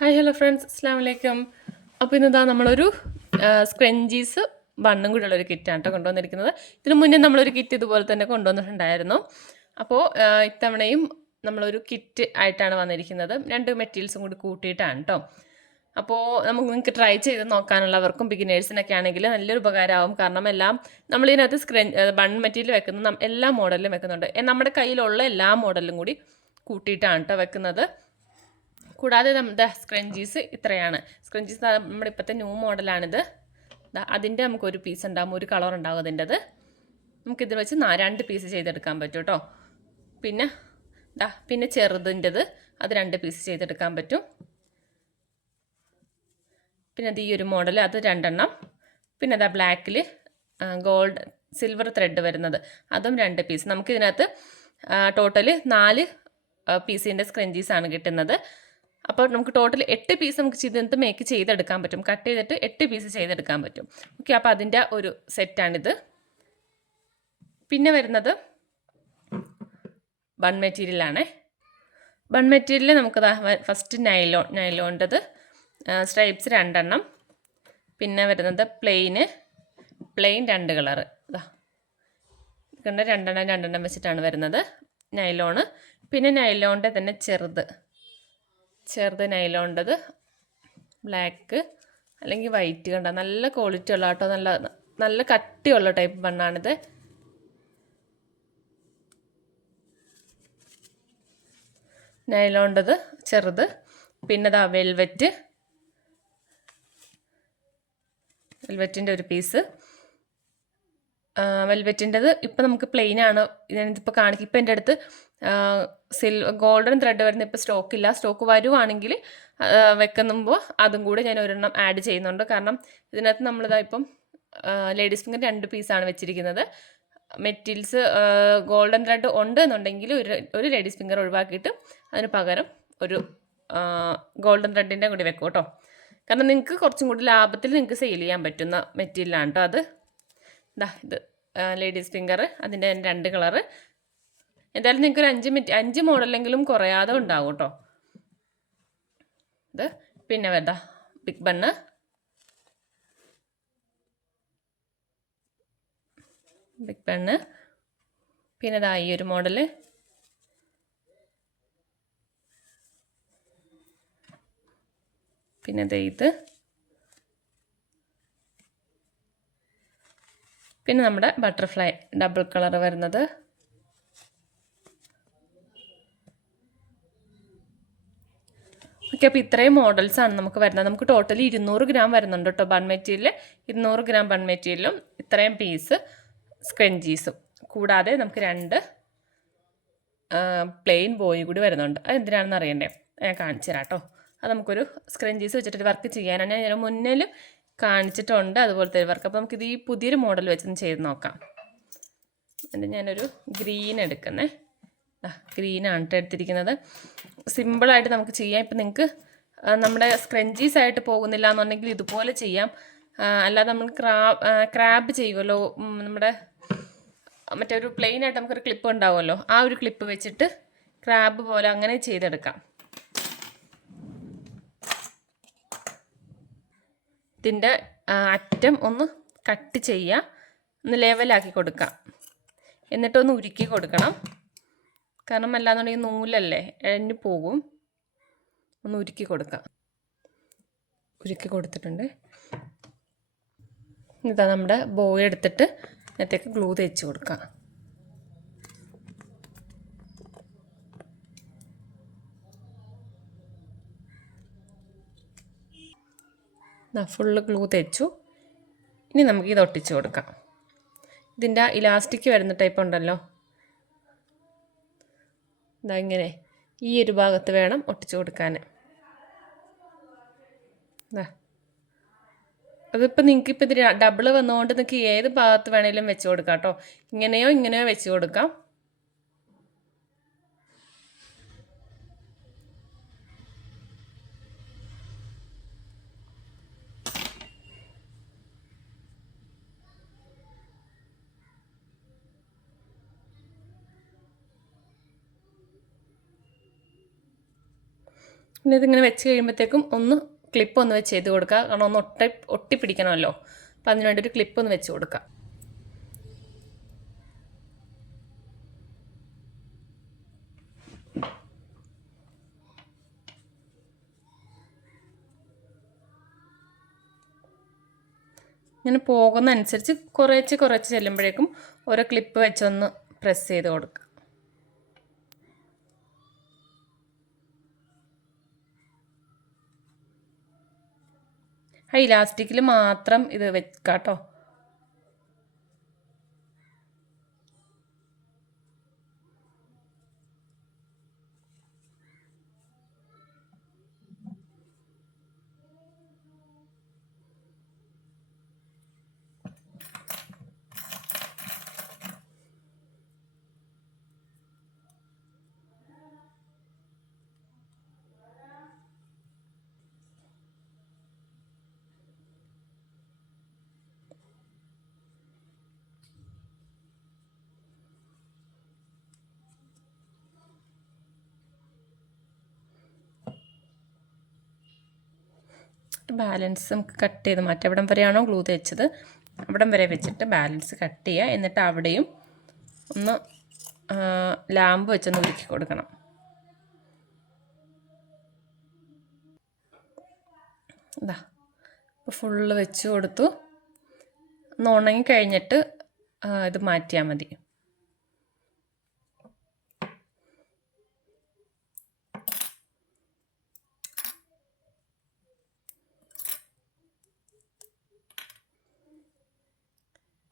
Hi hello friends അസ്സാം വലൈക്കും അപ്പോൾ ഇന്നതാ നമ്മളൊരു സ്ക്രഞ്ചീസ് ബണ്ണും കൂടെയുള്ള ഒരു കിറ്റാണ് കേട്ടോ കൊണ്ടുവന്നിരിക്കുന്നത്. ഇതിനു മുന്നേ നമ്മളൊരു കിറ്റ് ഇതുപോലെ തന്നെ കൊണ്ടുവന്നിട്ടുണ്ടായിരുന്നു. അപ്പോൾ ഇത്തവണയും നമ്മളൊരു കിറ്റ് ആയിട്ടാണ് വന്നിരിക്കുന്നത്. രണ്ട് മെറ്റീരിയൽസും കൂടി കൂട്ടിയിട്ടാണ് കേട്ടോ അപ്പോൾ നമുക്ക് നിങ്ങൾക്ക് ട്രൈ ചെയ്ത് നോക്കാനുള്ളവർക്കും ബിഗിനേഴ്സിനൊക്കെ ആണെങ്കിൽ നല്ലൊരു ഉപകാരമാവും. കാരണം എല്ലാം നമ്മളിതിനകത്ത് സ്ക്രൻ ബൺ മെറ്റീരിയൽ വെക്കുന്ന എല്ലാ മോഡലിലും വെക്കുന്നുണ്ട്. നമ്മുടെ കയ്യിലുള്ള എല്ലാ മോഡലും കൂടി കൂട്ടിയിട്ടാണ് കേട്ടോ വെക്കുന്നത്. കൂടാതെ നമ്മുടെ സ്ക്രഞ്ചീസ് ഇത്രയാണ്. സ്ക്രഞ്ചീസ് നമ്മുടെ ഇപ്പോഴത്തെ ന്യൂ മോഡലാണിത് അതിന്റെ നമുക്കൊരു പീസ് ഉണ്ടാകും ഒരു കളർ ഉണ്ടാകും അതിന്റെത് നമുക്കിത് വെച്ച് രണ്ട് പീസ് ചെയ്തെടുക്കാൻ പറ്റും കേട്ടോ പിന്നെ ദാ പിന്നെ ചെറുതിന്റെത് അത് രണ്ട് പീസ് ചെയ്തെടുക്കാൻ പറ്റും. പിന്നെ അത് ഈ ഒരു മോഡൽ അത് രണ്ടെണ്ണം. പിന്നെ അതാ ബ്ലാക്കിൽ ഗോൾഡ് സിൽവർ ത്രെഡ് വരുന്നത്. അതും രണ്ട് പീസ് നമുക്കിതിനകത്ത് ടോട്ടൽ നാല് പീസിന്റെ സ്ക്രഞ്ചീസാണ് കിട്ടുന്നത്. അപ്പോൾ നമുക്ക് ടോട്ടൽ എട്ട് പീസ് നമുക്ക് ഇതിനകത്ത് മേക്ക് ചെയ്തെടുക്കാൻ പറ്റും. കട്ട് ചെയ്തിട്ട് എട്ട് പീസ് ചെയ്തെടുക്കാൻ പറ്റും. ഓക്കെ അപ്പോൾ അതിന്റെ ഒരു സെറ്റാണിത് പിന്നെ വരുന്നത് ബൺ മെറ്റീരിയലാണേ ബൺ മെറ്റീരിയൽ നമുക്ക് ഫസ്റ്റ് നൈലോൺ നൈലോണ്ടത് സ്ട്രൈപ്സ് രണ്ടെണ്ണം. പിന്നെ വരുന്നത് പ്ലെയിന് പ്ലെയിൻ രണ്ട് കളറ് ഇതാ രണ്ടെണ്ണം രണ്ടെണ്ണം വെച്ചിട്ടാണ് വരുന്നത്. നൈലോണ് പിന്നെ നൈലോണിന്റെ തന്നെ ചെറുത്. ചെറുത് നൈലോണ്ടത് ബ്ലാക്ക് അല്ലെങ്കിൽ വൈറ്റ് കണ്ട നല്ല ക്വാളിറ്റി ഉള്ള കേട്ടോ. നല്ല നല്ല കട്ടിയുള്ള ടൈപ്പ് ബണ്ണാണിത് നൈലോണ്ടത് ചെറുത്. പിന്നെ ദാ വെൽവെറ്റ് വെൽവെറ്റിന്റെ ഒരു പീസ് വെൽവെറ്റിന്റെത് ഇപ്പം നമുക്ക് പ്ലെയിൻ ആണ് ഞാനിതിപ്പോൾ കാണിക്കും ഇപ്പം എന്റെ അടുത്ത് സിൽവർ ഗോൾഡൻ ത്രെഡ് വരുന്ന ഇപ്പോൾ സ്റ്റോക്ക് ഇല്ല സ്റ്റോക്ക് വരുവാണെങ്കിൽ വെക്കുമ്പോൾ അതും കൂടെ ഞാൻ ഒരെണ്ണം ആഡ് ചെയ്യുന്നുണ്ട്. കാരണം ഇതിനകത്ത് നമ്മളിതാ ഇപ്പം ലേഡീസ് ഫിംഗർ രണ്ട് പീസാണ് വെച്ചിരിക്കുന്നത്. മെറ്റീരിയൽസ് ഗോൾഡൻ ത്രെഡ് ഉണ്ട് എന്നുണ്ടെങ്കിൽ ഒരു ഒരു ലേഡീസ് ഫിംഗർ ഒഴിവാക്കിയിട്ട് അതിന് പകരം ഒരു ഗോൾഡൻ ത്രെഡിന്റെ കൂടി വെക്കും കേട്ടോ കാരണം നിങ്ങൾക്ക് കുറച്ചും കൂടി ലാഭത്തിൽ നിങ്ങൾക്ക് സെയിൽ ചെയ്യാൻ പറ്റുന്ന മെറ്റീരിയലാണ് കേട്ടോ അത്. ഇതാ ഇത് ലേഡീസ് ഫിംഗർ അതിന്റെ രണ്ട് കളർ എന്തായാലും നിങ്ങൾക്ക് ഒരു അഞ്ച് മിനിറ്റ് അഞ്ച് മോഡലെങ്കിലും കുറയാതെ ഉണ്ടാവും കേട്ടോ ഇത് പിന്നെ വേണ്ട ബിഗ് ബണ്ണ് ബിഗ് ബണ്ണ് പിന്നെ ഇതാ ഈ ഒരു മോഡൽ പിന്നെ ദേ ഇത്. പിന്നെ നമ്മുടെ ബട്ടർഫ്ലൈ ഡബിൾ കളർ വരുന്നത്. ഓക്കെ അപ്പോൾ ഇത്രയും മോഡൽസാണ് നമുക്ക് വരുന്നത്. നമുക്ക് ടോട്ടലി ഇരുന്നൂറ് ഗ്രാം വരുന്നുണ്ട് കേട്ടോ ബൺ മെറ്റീരിയൽ ഇരുന്നൂറ് ഗ്രാം ബൺ മെറ്റീരിയലും ഇത്രയും പീസ് സ്ക്രഞ്ചീസും കൂടാതെ നമുക്ക് രണ്ട് പ്ലെയിൻ ബോയ് കൂടി വരുന്നുണ്ട്. അത് എന്തിനാണെന്ന് അറിയണ്ടേ? ഞാൻ കാണിച്ചു തരാം കേട്ടോ അത് നമുക്കൊരു സ്ക്രഞ്ചീസ് വെച്ചിട്ടൊരു വർക്ക് ചെയ്യാനാണ്. ഞാൻ മുന്നിൽ കാണിച്ചിട്ടുണ്ട് അതുപോലെ ഒരു വർക്ക് അപ്പോൾ നമുക്കിത് ഈ പുതിയൊരു മോഡൽ വെച്ചൊന്ന് ചെയ്ത് നോക്കാം. എന്നിട്ട് ഞാനൊരു ഗ്രീൻ എടുക്കുന്നേ. ഗ്രീനാണ് കേട്ടോ എടുത്തിരിക്കുന്നത്. സിമ്പിളായിട്ട് നമുക്ക് ചെയ്യാം. ഇപ്പം നിങ്ങൾക്ക് നമ്മുടെ സ്ക്രഞ്ചീസ് ആയിട്ട് പോകുന്നില്ല എന്നുണ്ടെങ്കിൽ ഇതുപോലെ ചെയ്യാം. ആ, അല്ലാതെ നമ്മൾ ക്രാബ് ക്രാബ് ചെയ്യുമല്ലോ നമ്മുടെ മറ്റേ ഒരു പ്ലെയിനായിട്ട് നമുക്കൊരു ക്ലിപ്പ് ഉണ്ടാവുമല്ലോ. ആ ഒരു ക്ലിപ്പ് വെച്ചിട്ട് ക്രാബ് പോലെ അങ്ങനെ ചെയ്തെടുക്കാം. ഇതിന്റെ അറ്റം ഒന്ന് കട്ട് ചെയ്യുക ഒന്ന് ലെവലാക്കി കൊടുക്കാം. എന്നിട്ടൊന്ന് ഉരുക്കി കൊടുക്കണം. കാരണം അല്ലാന്നുണ്ടെങ്കിൽ നൂലല്ലേ എഴഞ്ഞു പോകും. ഒന്ന് ഉരുക്കി കൊടുക്കാം. ഉരുക്കി കൊടുത്തിട്ടുണ്ട്. ഇതാ നമ്മുടെ ബോയ് എടുത്തിട്ട് അതിനകത്തേക്ക് ഗ്ലൂ തേച്ച് കൊടുക്കാം. ഫുള്ള് ഗ്ലൂ തെച്ചു. ഇനി നമുക്ക് ഇത് ഒട്ടിച്ചു കൊടുക്കാം. ഇതിന്റെ ഇലാസ്റ്റിക് വരുന്ന ടൈപ്പ് ഉണ്ടല്ലോ. ഇതാ ഇങ്ങനെ ഈ ഒരു ഭാഗത്ത് വേണം ഒട്ടിച്ചു കൊടുക്കാൻ ദാ. അതിപ്പോൾ നിങ്ങൾക്ക് ഇപ്പോൾ ഇത് ഡബിൾ വന്നുകൊണ്ട് നിങ്ങൾക്ക് ഏത് ഭാഗത്ത് വേണമെങ്കിലും വെച്ച് കൊടുക്കാം കേട്ടോ. ഇങ്ങനെയോ ഇങ്ങനെയോ വെച്ച് കൊടുക്കാം. പിന്നെ ഇതിങ്ങനെ വെച്ച് കഴിയുമ്പോഴത്തേക്കും ഒന്ന് ക്ലിപ്പ് ഒന്ന് വെച്ച് ചെയ്ത് കൊടുക്കുക. കാരണം ഒന്ന് ഒട്ടി ഒട്ടിപ്പിടിക്കണമല്ലോ അപ്പം അതിന് വേണ്ടി ഒരു ക്ലിപ്പ് ഒന്ന് വെച്ച് കൊടുക്കുക. ഇങ്ങനെ പോകുന്ന അനുസരിച്ച് കുറച്ച് കുറച്ച് ചെല്ലുമ്പോഴേക്കും ഓരോ ക്ലിപ്പ് വെച്ചൊന്ന് പ്രസ് ചെയ്ത് കൊടുക്കുക. ഇലാസ്റ്റിക്കിൽ മാത്രം ഇത് വെക്കാം കേട്ടോ ബാലൻസ് നമുക്ക് കട്ട് ചെയ്ത് മാറ്റാം. എവിടം വരെയാണോ ഗ്ലൂ തേച്ചത്? അവിടം വരെ വെച്ചിട്ട് ബാലൻസ് കട്ട് ചെയ്യുക. എന്നിട്ട് അവിടെയും ഒന്ന് ലാമ്പ് വെച്ചൊന്ന് ഉരുക്കി കൊടുക്കണം. ഇതാ ഇപ്പോൾ ഫുള്ള് വെച്ച് കൊടുത്തു. ഒന്ന് ഉണങ്ങി കഴിഞ്ഞിട്ട് ഇത് മാറ്റിയാൽ മതി.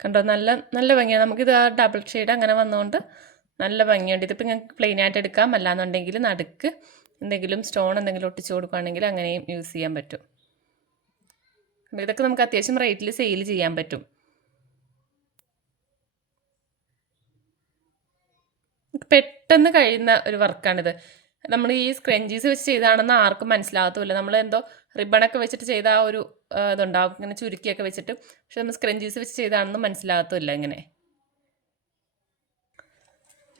കണ്ടോ? നല്ല നല്ല ഭംഗിയാണ്. നമുക്കിത് ആ ഡബിൾ ഷെയ്ഡ് അങ്ങനെ വന്നുകൊണ്ട് നല്ല ഭംഗിയുണ്ട്. ഇതിപ്പോൾ ഞങ്ങൾക്ക് പ്ലെയിൻ ആയിട്ട് എടുക്കാം. അല്ലാന്നുണ്ടെങ്കിൽ നടുക്ക് എന്തെങ്കിലും സ്റ്റോൺ എന്തെങ്കിലും ഒട്ടിച്ചു കൊടുക്കുകയാണെങ്കിൽ അങ്ങനെയും യൂസ് ചെയ്യാൻ പറ്റും. ഇതൊക്കെ നമുക്ക് അത്യാവശ്യം റേറ്റിൽ സെയിൽ ചെയ്യാൻ പറ്റും. പെട്ടെന്ന് കഴിയുന്ന ഒരു വർക്കാണിത് നമ്മൾ ഈ സ്ക്രഞ്ചീസ് വെച്ച് ചെയ്താണെന്ന് ആർക്കും മനസ്സിലാകത്തുമില്ല നമ്മൾ എന്തോ റിബണൊക്കെ വെച്ചിട്ട് ചെയ്ത ആ ഒരു ഇതുണ്ടാവും. ഇങ്ങനെ ചുരുക്കിയൊക്കെ വെച്ചിട്ട്. പക്ഷെ നമ്മൾ സ്ക്രഞ്ചീസ് വെച്ച് ചെയ്താണെന്ന് മനസ്സിലാകത്തുമില്ല ഇങ്ങനെ.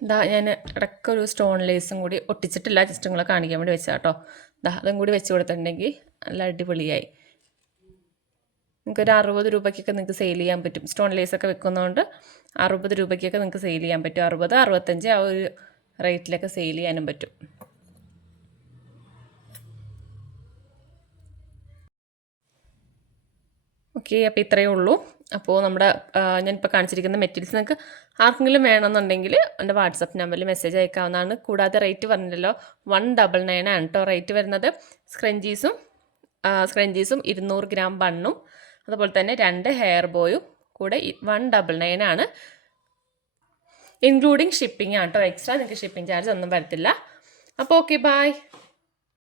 ഇതാ ഞാൻ ഇടയ്ക്ക് ഒരു സ്റ്റോൺ ലേസും കൂടി ഒട്ടിച്ചിട്ടില്ല. ജസ്റ്റ് നിങ്ങളെ കാണിക്കാൻ വേണ്ടി വെച്ചാൽ കേട്ടോ ഇതാ അതും കൂടി വെച്ച് കൊടുത്തിട്ടുണ്ടെങ്കിൽ നല്ല അടിപൊളിയായി. നിങ്ങൾക്കൊരു അറുപത് രൂപയ്ക്കൊക്കെ നിങ്ങൾക്ക് സെയിൽ ചെയ്യാൻ പറ്റും. സ്റ്റോൺ ലേസൊക്കെ വെക്കുന്നതുകൊണ്ട് അറുപത് രൂപയ്ക്കൊക്കെ നിങ്ങൾക്ക് സെയിൽ ചെയ്യാൻ പറ്റും. അറുപത് അറുപത്തഞ്ച് ആ ഒരു റേറ്റിലൊക്കെ സെയിൽ ചെയ്യാനും പറ്റും. ഓക്കെ അപ്പോൾ ഇത്രയേ ഉള്ളൂ. അപ്പോൾ നമ്മുടെ ഞാനിപ്പോൾ കാണിച്ചിരിക്കുന്ന മെറ്റീരിയൽസ് നിങ്ങൾക്ക് ആർക്കെങ്കിലും വേണമെന്നുണ്ടെങ്കിൽ എന്റെ വാട്സപ്പ് നമ്പറിൽ മെസ്സേജ് അയക്കാവുന്നതാണ്. കൂടാതെ റേറ്റ് പറഞ്ഞല്ലോ വൺ ഡബിൾ നയൻ ആണ് കേട്ടോ റേറ്റ് വരുന്നത്. സ്ക്രഞ്ചീസും സ്ക്രഞ്ചീസും ഇരുന്നൂറ് ഗ്രാം ബണ്ണും അതുപോലെ തന്നെ രണ്ട് ഹെയർ ബോയും കൂടെ വൺ ഡബിൾ നയൻ ആണ്. ഇൻക്ലൂഡിങ് ഷിപ്പിംഗ് ആണ് കേട്ടോ എക്സ്ട്രാ നിങ്ങൾക്ക് ഷിപ്പിംഗ് ചാർജ് ഒന്നും വരത്തില്ല. അപ്പോൾ ഓക്കെ ബായ്